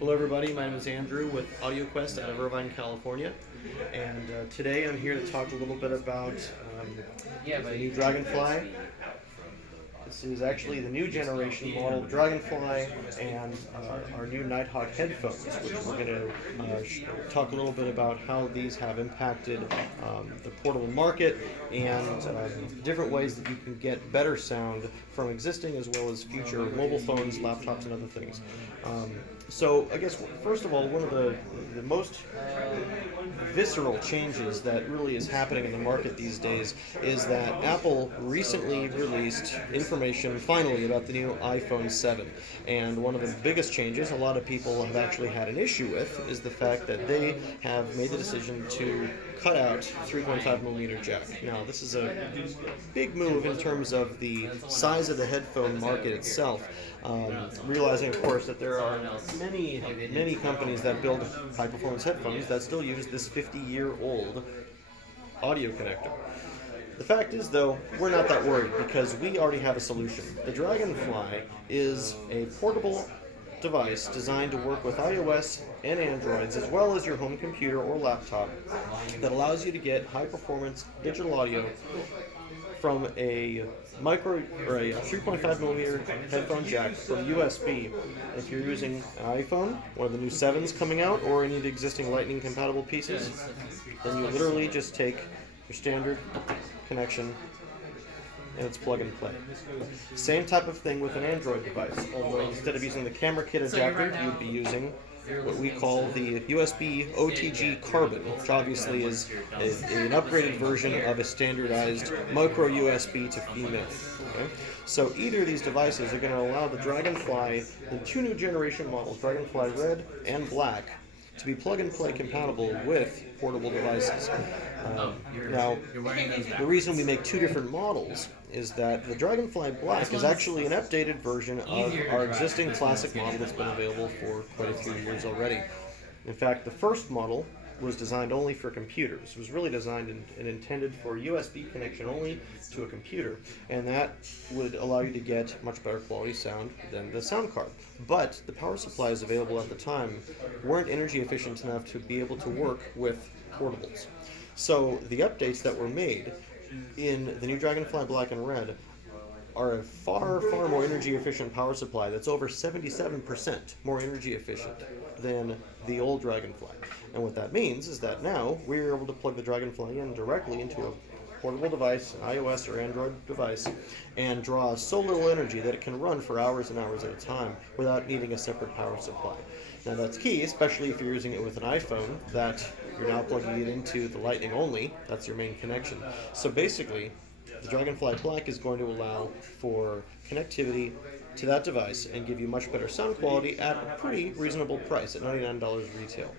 Hello everybody, my name is Andrew with AudioQuest out of Irvine, California, and today I'm here to talk a little bit about the new Dragonfly. This is actually the new generation model Dragonfly and our new Nighthawk headphones, which we're going to talk a little bit about how these have impacted the portable market and different ways that you can get better sound from existing as well as future mobile phones, laptops, and other things. So I guess first of all, one of the most visceral changes that really is happening in the market these days is that Apple recently released information finally about the new iPhone 7. And one of the biggest changes a lot of people have actually had an issue with is the fact that they have made the decision to cut out 3.5mm jack. Now, this is a big move in terms of the size of the headphone market itself, realizing, of course, that there are many companies that build high-performance headphones that still use this 50-year-old audio connector. The fact is, though, we're not that worried because we already have a solution. The Dragonfly is a portable device designed to work with iOS and Androids as well as your home computer or laptop that allows you to get high-performance digital audio from a micro or a 3.5mm headphone jack from USB. If you're using an iPhone, one of the new 7s coming out, or any of the existing Lightning compatible pieces, then you literally just take your standard connection and it's plug and play. Same type of thing with an Android device, although instead of using the camera kit adapter, you'd be using what we call the USB OTG Carbon, which obviously is an upgraded version of a standardized micro USB to female. Okay? So either of these devices are going to allow the Dragonfly, the two new generation models, Dragonfly Red and Black, to be plug-and-play compatible with portable devices. Now, the reason we make two different models is that the Dragonfly Black is actually an updated version of our existing classic model that's been available for quite a few years already. In fact, the first model was designed only for computers. It was really designed and intended for USB connection only to a computer, and that would allow you to get much better quality sound than the sound card. But the power supplies available at the time weren't energy efficient enough to be able to work with portables. So the updates that were made in the new Dragonfly Black and Red are a far more energy efficient power supply that's over 77% more energy efficient than the old Dragonfly. And what that means is that now we're able to plug the Dragonfly in directly into a portable device, an iOS or Android device, and draw so little energy that it can run for hours and hours at a time without needing a separate power supply. Now that's key, especially if you're using it with an iPhone, that you're now plugging it into the Lightning only. That's your main connection. So basically, the Dragonfly Black is going to allow for connectivity to that device and give you much better sound quality at a pretty reasonable price at $99 retail.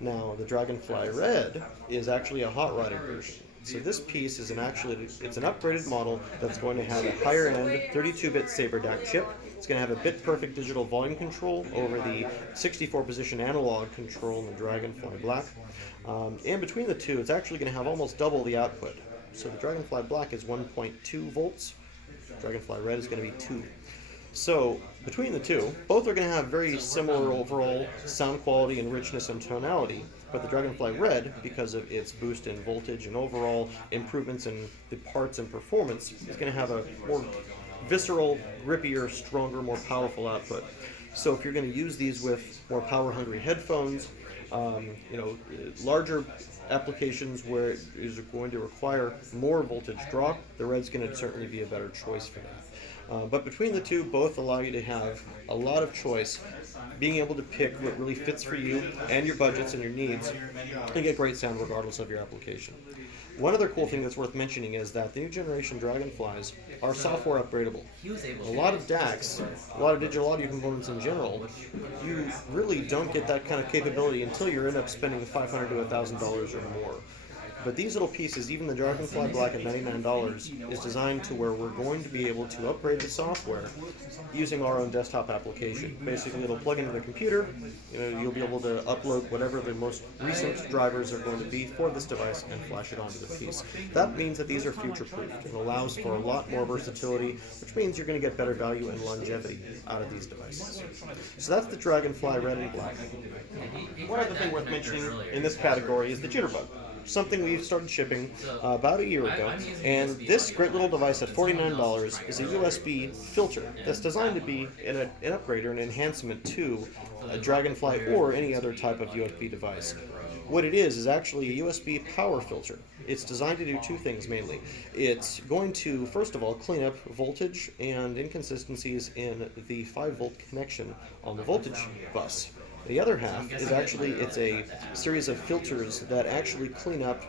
Now, the Dragonfly Red is actually a hot rodded version. So this piece is it's an upgraded model that's going to have a higher end 32-bit Saber DAC chip. It's going to have a bit-perfect digital volume control over the 64-position analog control in the Dragonfly Black. And between the two, it's actually going to have almost double the output. So the Dragonfly Black is 1.2 volts. Dragonfly Red is going to be 2. So between the two, both are going to have very similar overall sound quality and richness and tonality, but the Dragonfly Red, because of its boost in voltage and overall improvements in the parts and performance, is going to have a more visceral, grippier, stronger, more powerful output. So if you're going to use these with more power-hungry headphones, larger applications where it is going to require more voltage drop, the Red's going to certainly be a better choice for that. But between the two, both allow you to have a lot of choice, being able to pick what really fits for you and your budgets and your needs, and get great sound regardless of your application. One other cool thing that's worth mentioning is that the new generation Dragonflies are software upgradable. A lot of DACs, a lot of digital audio components in general, you really don't get that kind of capability until you end up spending $500 to $1,000 or more. But these little pieces, even the Dragonfly Black at $99, is designed to where we're going to be able to upgrade the software using our own desktop application. Basically, it'll plug into the computer. You'll be able to upload whatever the most recent drivers are going to be for this device and flash it onto the piece. That means that these are future-proofed and allows for a lot more versatility, which means you're going to get better value and longevity out of these devices. So that's the Dragonfly Red and Black. One other thing worth mentioning in this category is the Jitterbug. Something we've started shipping about a year ago, and this great little device at $49 is a USB filter that's designed to be an upgrade or an enhancement to a Dragonfly or any other type of USB device. What it is actually a USB power filter. It's designed to do two things mainly. It's going to, first of all, clean up voltage and inconsistencies in the 5-volt connection on the voltage bus. The other half is actually, it's a series of filters that actually clean up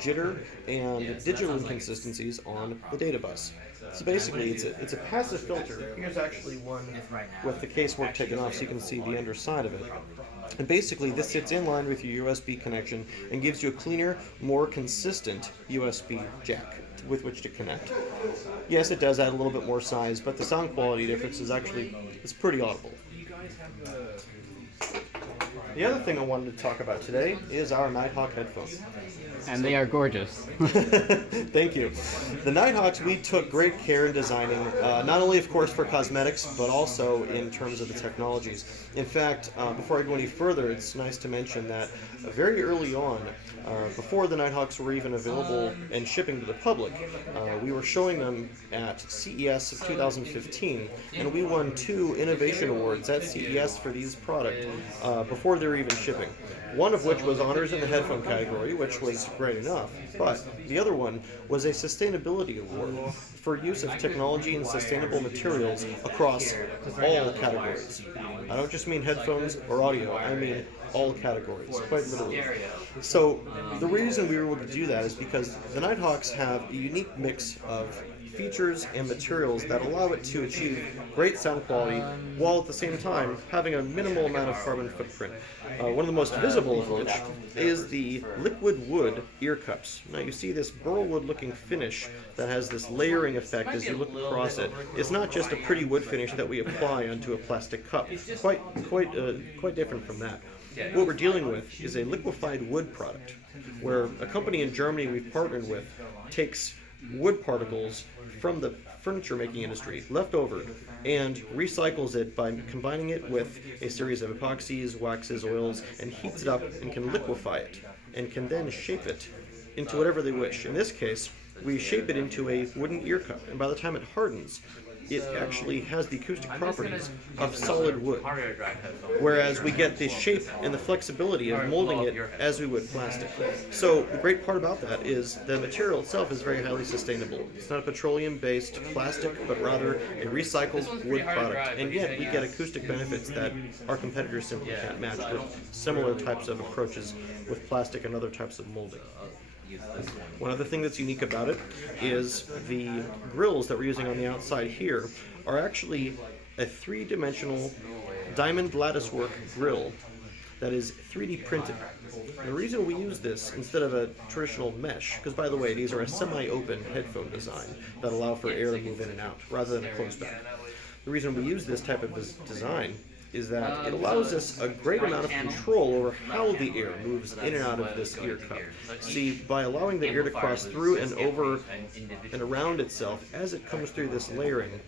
jitter and digital inconsistencies on the data bus. So basically, it's a passive filter. Here's actually one with the casework taken off so you can see the underside of it. And basically, this sits in line with your USB connection and gives you a cleaner, more consistent USB jack with which to connect. Yes, it does add a little bit more size, but the sound quality difference is actually, it's pretty audible. The other thing I wanted to talk about today is our Nighthawk headphones. And they are gorgeous. Thank you. The Nighthawks we took great care in designing, not only of course for cosmetics, but also in terms of the technologies. In fact, before I go any further, it's nice to mention that very early on, before the Nighthawks were even available and shipping to the public, we were showing them at CES of 2015, and we won 2 innovation awards at CES for these products before they were even shipping. One of which was honors in the headphone category, which was great enough, but the other one was a sustainability award for use of technology and sustainable materials across all categories. I don't just mean headphones or audio, I mean all categories, quite literally. So the reason we were able to do that is because the Nighthawks have a unique mix of features and materials that allow it to achieve great sound quality while at the same time having a minimal amount of carbon footprint. One of the most visible of which is the liquid wood ear cups. Now you see this burlwood looking finish that has this layering effect as you look across it. It's not just a pretty wood finish that we apply onto a plastic cup. Quite different from that. What we're dealing with is a liquefied wood product, where a company in Germany we've partnered with takes wood particles from the furniture making industry, left over, and recycles it by combining it with a series of epoxies, waxes, oils, and heats it up and can liquefy it, and can then shape it into whatever they wish. In this case, we shape it into a wooden ear cup, and by the time it hardens, it actually has the acoustic properties of solid wood, whereas we get the shape and the flexibility of molding it as we would plastic. So the great part about that is the material itself is very highly sustainable. It's not a petroleum-based plastic, but rather a recycled wood product, and yet we get acoustic benefits that our competitors simply can't match with similar types of approaches with plastic and other types of molding. One other thing that's unique about it is the grills that we're using on the outside here are actually a 3-dimensional diamond latticework grill that is 3D printed. And the reason we use this instead of a traditional mesh, because by the way, these are a semi-open headphone design that allow for air to move in and out rather than a closed back. The reason we use this type of design is that it allows us a great amount of control over how the air moves in and out of this ear cup. See, by allowing the air to cross through and over and around itself as it comes through this layering,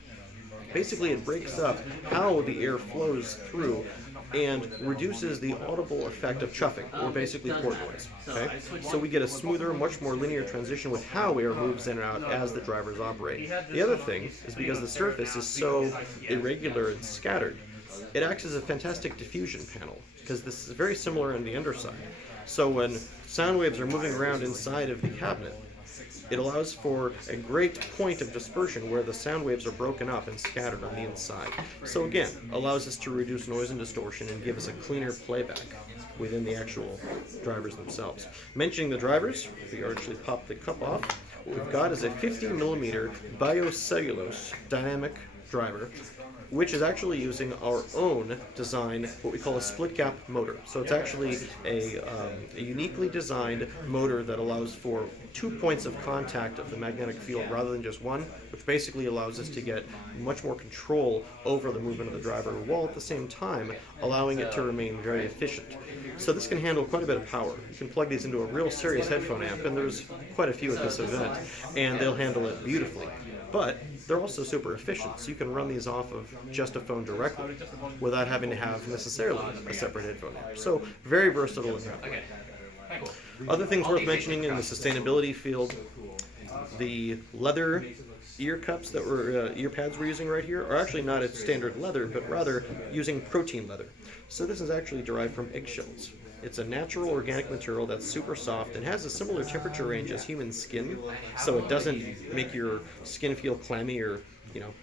basically it breaks up how the air flows through and reduces the audible effect of chuffing, or basically port noise. Okay? So we get a smoother, much more linear transition with how air moves in and out as the drivers operate. The other thing is because the surface is so irregular and scattered, it acts as a fantastic diffusion panel, because this is very similar on the underside. So when sound waves are moving around inside of the cabinet, it allows for a great point of dispersion where the sound waves are broken up and scattered on the inside. So again, allows us to reduce noise and distortion and give us a cleaner playback within the actual drivers themselves. Mentioning the drivers, we actually pop the cup off. What we've got is a 50mm biocellulose dynamic driver which is actually using our own design, what we call a split gap motor. So it's actually a uniquely designed motor that allows for 2 points of contact of the magnetic field rather than just one, which basically allows us to get much more control over the movement of the driver, while at the same time allowing it to remain very efficient. So this can handle quite a bit of power. You can plug these into a real serious headphone amp, and there's quite a few at this event, and they'll handle it beautifully. But they're also super efficient, so you can run these off of just a phone directly without having to have necessarily a separate headphone amp. So very versatile in that way. Other things worth mentioning in the sustainability field, the leather ear cups that ear pads we're using right here are actually not a standard leather, but rather using protein leather. So this is actually derived from eggshells. It's a natural organic material that's super soft and has a similar temperature range as human skin, so it doesn't make your skin feel clammy or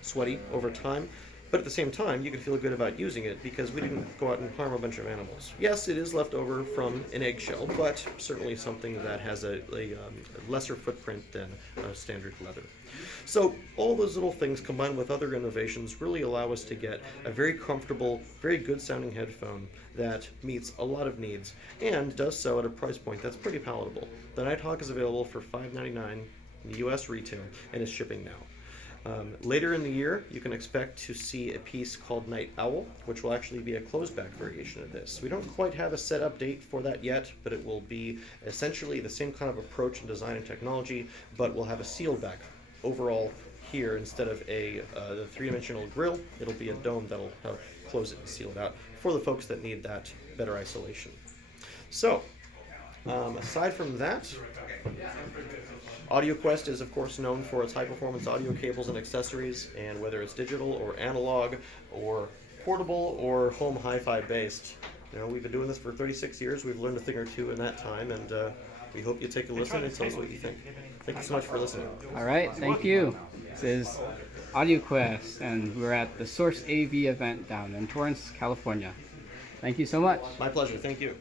sweaty over time. But at the same time, you can feel good about using it because we didn't go out and harm a bunch of animals. Yes, it is left over from an eggshell, but certainly something that has a lesser footprint than a standard leather. So all those little things combined with other innovations really allow us to get a very comfortable, very good sounding headphone that meets a lot of needs and does so at a price point that's pretty palatable. The Nighthawk is available for $5.99 in the US retail and is shipping now. Later in the year, you can expect to see a piece called Night Owl, which will actually be a closed-back variation of this. We don't quite have a set up date for that yet, but it will be essentially the same kind of approach in design and technology, but we'll have a sealed back overall here instead of the three-dimensional grille. It'll be a dome that'll help close it and seal it out for the folks that need that better isolation. So, aside from that, AudioQuest is, of course, known for its high-performance audio cables and accessories, and whether it's digital or analog or portable or home hi-fi based, we've been doing this for 36 years. We've learned a thing or two in that time, and we hope you take a listen and tell us what you think. Thank you so much for listening. All right, thank you. This is AudioQuest, and we're at the Source AV event down in Torrance, California. Thank you so much. My pleasure. Thank you.